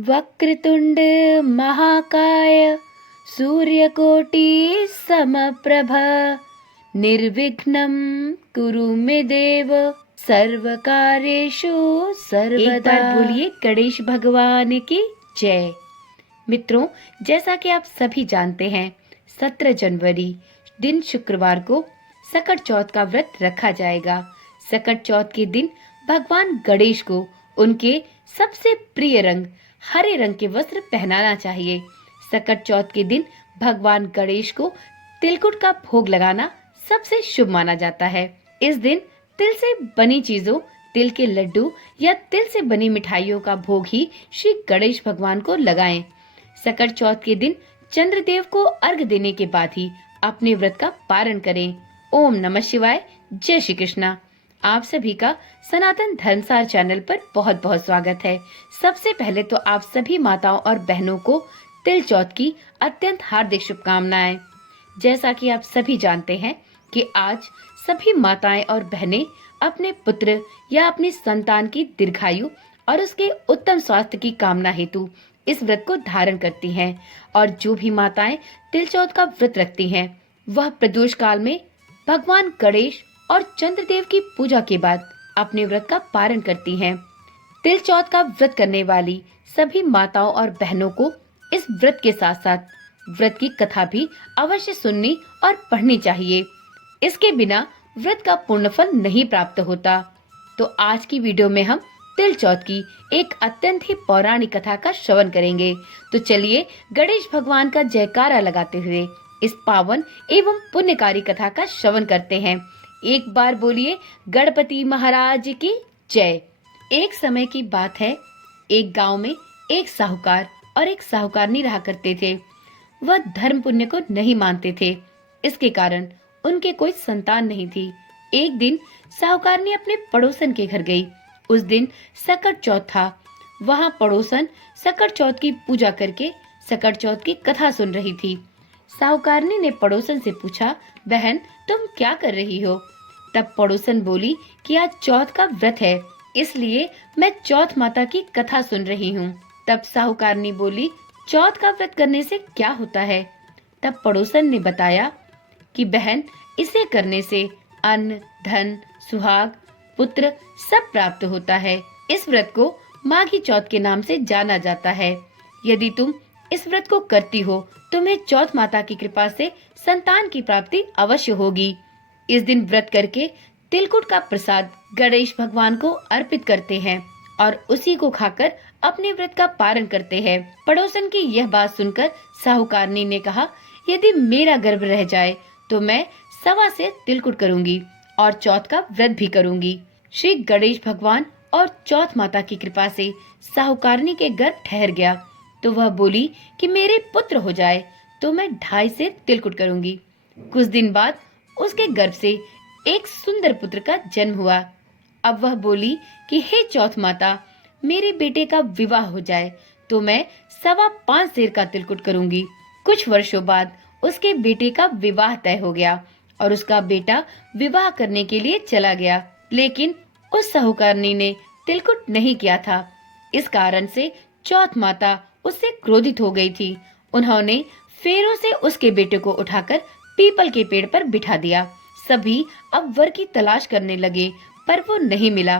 वक्रतुंड महाकाय सूर्यकोटि समप्रभ निर्विघ्नं कुरु मे देव सर्वकार्येषु सर्वदा। एक बार बोलिए गणेश भगवान की जय। मित्रों, जैसा कि आप सभी जानते हैं, 17 जनवरी दिन शुक्रवार को सकट चौथ का व्रत रखा जाएगा। सकट चौथ के दिन भगवान गणेश को उनके सबसे प्रिय रंग हरे रंग के वस्त्र पहनाना चाहिए। सकट चौथ के दिन भगवान गणेश को तिलकुट का भोग लगाना सबसे शुभ माना जाता है। इस दिन तिल से बनी चीजों, तिल के लड्डू या तिल से बनी मिठाइयों का भोग ही श्री गणेश भगवान को लगाएं। सकट चौथ के दिन चंद्रदेव को अर्घ देने के बाद ही अपने व्रत का पारण करें। ओम नमः शिवाय। जय श्री कृष्णा। आप सभी का सनातन धर्मसार चैनल पर बहुत बहुत स्वागत है। सबसे पहले तो आप सभी माताओं और बहनों को तिल चौथ की अत्यंत हार्दिक शुभकामनाएं। जैसा कि आप सभी जानते हैं कि आज सभी माताएं और बहनें अपने पुत्र या अपनी संतान की दीर्घायु और उसके उत्तम स्वास्थ्य की कामना हेतु इस व्रत को धारण करती हैं। और जो भी माताएं तिल चौथ का व्रत रखती हैं, वह प्रदोष काल में भगवान गणेश और चंद्रदेव की पूजा के बाद अपने व्रत का पारण करती हैं। तिल चौथ का व्रत करने वाली सभी माताओं और बहनों को इस व्रत के साथ साथ व्रत की कथा भी अवश्य सुननी और पढ़नी चाहिए। इसके बिना व्रत का पूर्ण फल नहीं प्राप्त होता। तो आज की वीडियो में हम तिल चौथ की एक अत्यंत ही पौराणिक कथा का श्रवण करेंगे। तो चलिए गणेश भगवान का जयकारा लगाते हुए इस पावन एवं पुण्यकारी कथा का श्रवण करते हैं। एक बार बोलिए गणपति महाराज की जय। एक समय की बात है, एक गांव में एक साहूकार और एक साहूकारनी रहा करते थे। वह धर्म पुण्य को नहीं मानते थे, इसके कारण उनके कोई संतान नहीं थी। एक दिन साहूकारनी अपने पड़ोसन के घर गई। उस दिन सकट चौथ था। वहां पड़ोसन सकट चौथ की पूजा करके सकट चौथ की कथा सुन रही थी। साहूकारनी ने पड़ोसन से पूछा, बहन तुम क्या कर रही हो? तब पड़ोसन बोली कि आज चौथ का व्रत है, इसलिए मैं चौथ माता की कथा सुन रही हूँ। तब साहूकारनी बोली, चौथ का व्रत करने से क्या होता है? तब पड़ोसन ने बताया कि बहन, इसे करने से अन्न, धन, सुहाग, पुत्र सब प्राप्त होता है। इस व्रत को माघी चौथ के नाम से जाना जाता है। यदि तुम इस व्रत को करती हो, तुम्हें चौथ माता की कृपा से संतान की प्राप्ति अवश्य होगी। इस दिन व्रत करके तिलकुट का प्रसाद गणेश भगवान को अर्पित करते हैं और उसी को खाकर अपने व्रत का पारण करते हैं। पड़ोसन की यह बात सुनकर साहूकारनी ने कहा, यदि मेरा गर्भ रह जाए तो मैं 1.25 सेर तिलकुट करूंगी और चौथ का व्रत भी करूंगी। श्री गणेश भगवान और चौथ माता की कृपा से साहूकारनी के गर्भ ठहर गया तो वह बोली कि मेरे पुत्र हो जाए तो मैं 2.5 सेर तिलकुट करूंगी। कुछ दिन बाद उसके गर्भ से एक सुंदर पुत्र का जन्म हुआ। अब वह बोली कि हे चौथ माता, मेरे बेटे का विवाह हो जाए तो मैं 5.25 सेर का तिलकुट करूंगी। कुछ वर्षों बाद उसके बेटे का विवाह तय हो गया और उसका बेटा विवाह करने के लिए चला गया, लेकिन उस साहूकारनी ने तिलकुट नहीं किया था। इस कारण से चौथ माता उससे क्रोधित हो गई थी। उन्होंने फेरों से उसके बेटे को उठाकर पीपल के पेड़ पर बिठा दिया। सभी अब वर की तलाश करने लगे, पर वो नहीं मिला।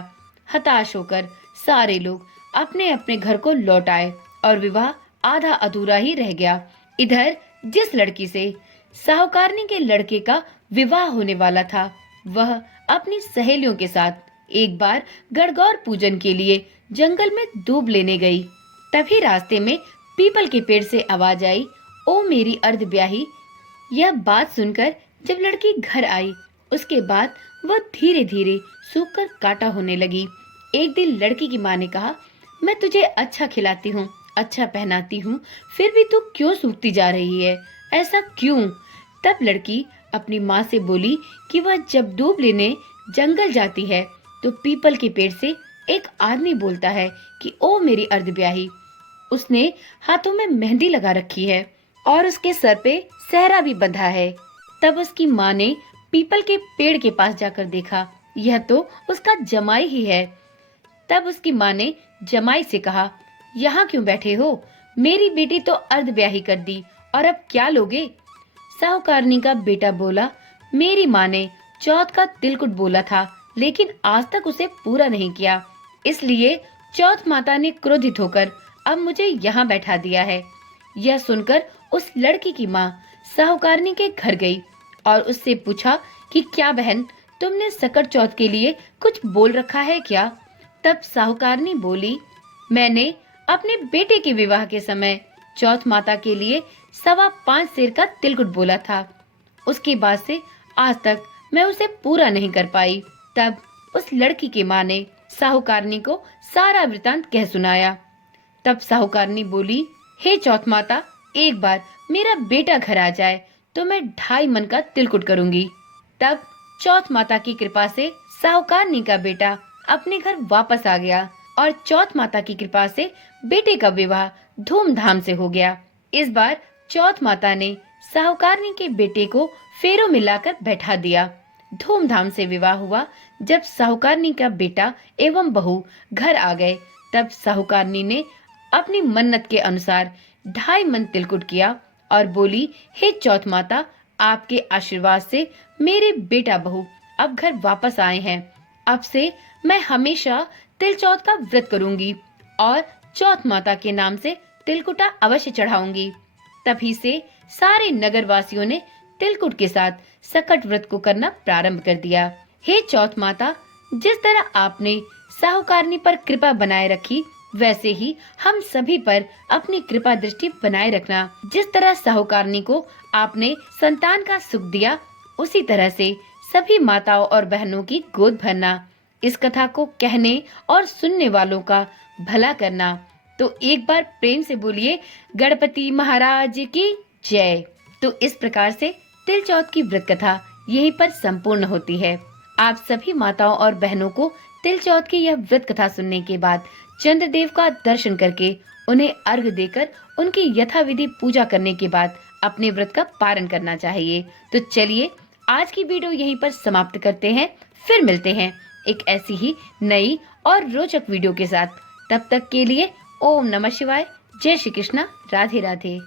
हताश होकर सारे लोग अपने अपने घर को लौट आए और विवाह आधा अधूरा ही रह गया। इधर जिस लड़की से साहूकारनी के लड़के का विवाह होने वाला था, वह अपनी सहेलियों के साथ एक बार गणगौर पूजन के लिए जंगल में दूब लेने गई। तभी रास्ते में पीपल के पेड़ से आवाज आई, ओ मेरी अर्ध ब्याही। यह बात सुनकर जब लड़की घर आई, उसके बाद वह धीरे धीरे सूखकर काटा होने लगी। एक दिन लड़की की माँ ने कहा, मैं तुझे अच्छा खिलाती हूँ, अच्छा पहनाती हूँ, फिर भी तू क्यों सूखती जा रही है? ऐसा क्यों? तब लड़की अपनी माँ से बोली कि वह जब दूब लेने जंगल जाती है तो पीपल के पेड़ से एक आदमी बोलता है कि ओ मेरी अर्ध ब्याही। उसने हाथों में मेहंदी लगा रखी है और उसके सर पे सेहरा भी बंधा है। तब उसकी माँ ने पीपल के पेड़ के पास जाकर देखा, यह तो उसका जमाई ही है। तब उसकी माँ ने जमाई से कहा, यहाँ क्यों बैठे हो? मेरी बेटी तो अर्ध ब्याही कर दी और अब क्या लोगे? साहूकारनी का बेटा बोला, मेरी माँ ने चौथ का तिलकुट बोला था, लेकिन आज तक उसे पूरा नहीं किया, इसलिए चौथ माता ने क्रोधित होकर अब मुझे यहाँ बैठा दिया है। यह सुनकर उस लड़की की माँ साहूकारनी के घर गई और उससे पूछा कि क्या बहन, तुमने सकट चौथ के लिए कुछ बोल रखा है क्या? तब साहूकारनी बोली, मैंने अपने बेटे के विवाह के समय चौथ माता के लिए 5.25 सेर का तिलकुट बोला था। उसके बाद से आज तक मैं उसे पूरा नहीं कर पाई। तब उस लड़की की माँ ने साहूकारनी को सारा वृतांत कह सुनाया। तब साहूकारनी बोली, हे चौथ माता, एक बार मेरा बेटा घर आ जाए तो मैं 2.5 मन का तिलकुट करूंगी। तब चौथ माता की कृपा से साहूकारनी का बेटा अपने घर वापस आ गया और चौथ माता की कृपा से बेटे का विवाह धूमधाम से हो गया। इस बार चौथ माता ने साहूकारनी के बेटे को फेरों में लाकर बैठा दिया। धूमधाम से विवाह हुआ। जब साहूकारनी का बेटा एवं बहू घर आ गए, तब साहूकारनी ने अपनी मन्नत के अनुसार 2.5 मन तिलकुट किया और बोली, हे चौथ माता, आपके आशीर्वाद से मेरे बेटा बहू अब घर वापस आए हैं। अब से मैं हमेशा तिल चौथ का व्रत करूंगी और चौथ माता के नाम से तिलकुटा अवश्य चढ़ाऊंगी। तभी से सारे नगर वासियों ने तिलकुट के साथ सकट व्रत को करना प्रारंभ कर दिया। हे चौथ माता, जिस तरह आपने साहूकारनी पर कृपा बनाए रखी, वैसे ही हम सभी पर अपनी कृपा दृष्टि बनाए रखना। जिस तरह साहूकारनी को आपने संतान का सुख दिया, उसी तरह से सभी माताओं और बहनों की गोद भरना। इस कथा को कहने और सुनने वालों का भला करना। तो एक बार प्रेम से बोलिए, गणपति महाराज की जय। तो इस प्रकार से तिल चौथ की व्रत कथा यहीं पर संपूर्ण होती है। आप सभी माताओं और बहनों को तिल चौथ की यह व्रत कथा सुनने के बाद चंद्रदेव का दर्शन करके उन्हें अर्घ देकर उनकी यथाविधि पूजा करने के बाद अपने व्रत का पारण करना चाहिए। तो चलिए आज की वीडियो यहीं पर समाप्त करते हैं। फिर मिलते हैं एक ऐसी ही नई और रोचक वीडियो के साथ। तब तक के लिए ओम नमः शिवाय, जय श्री कृष्णा, राधे राधे।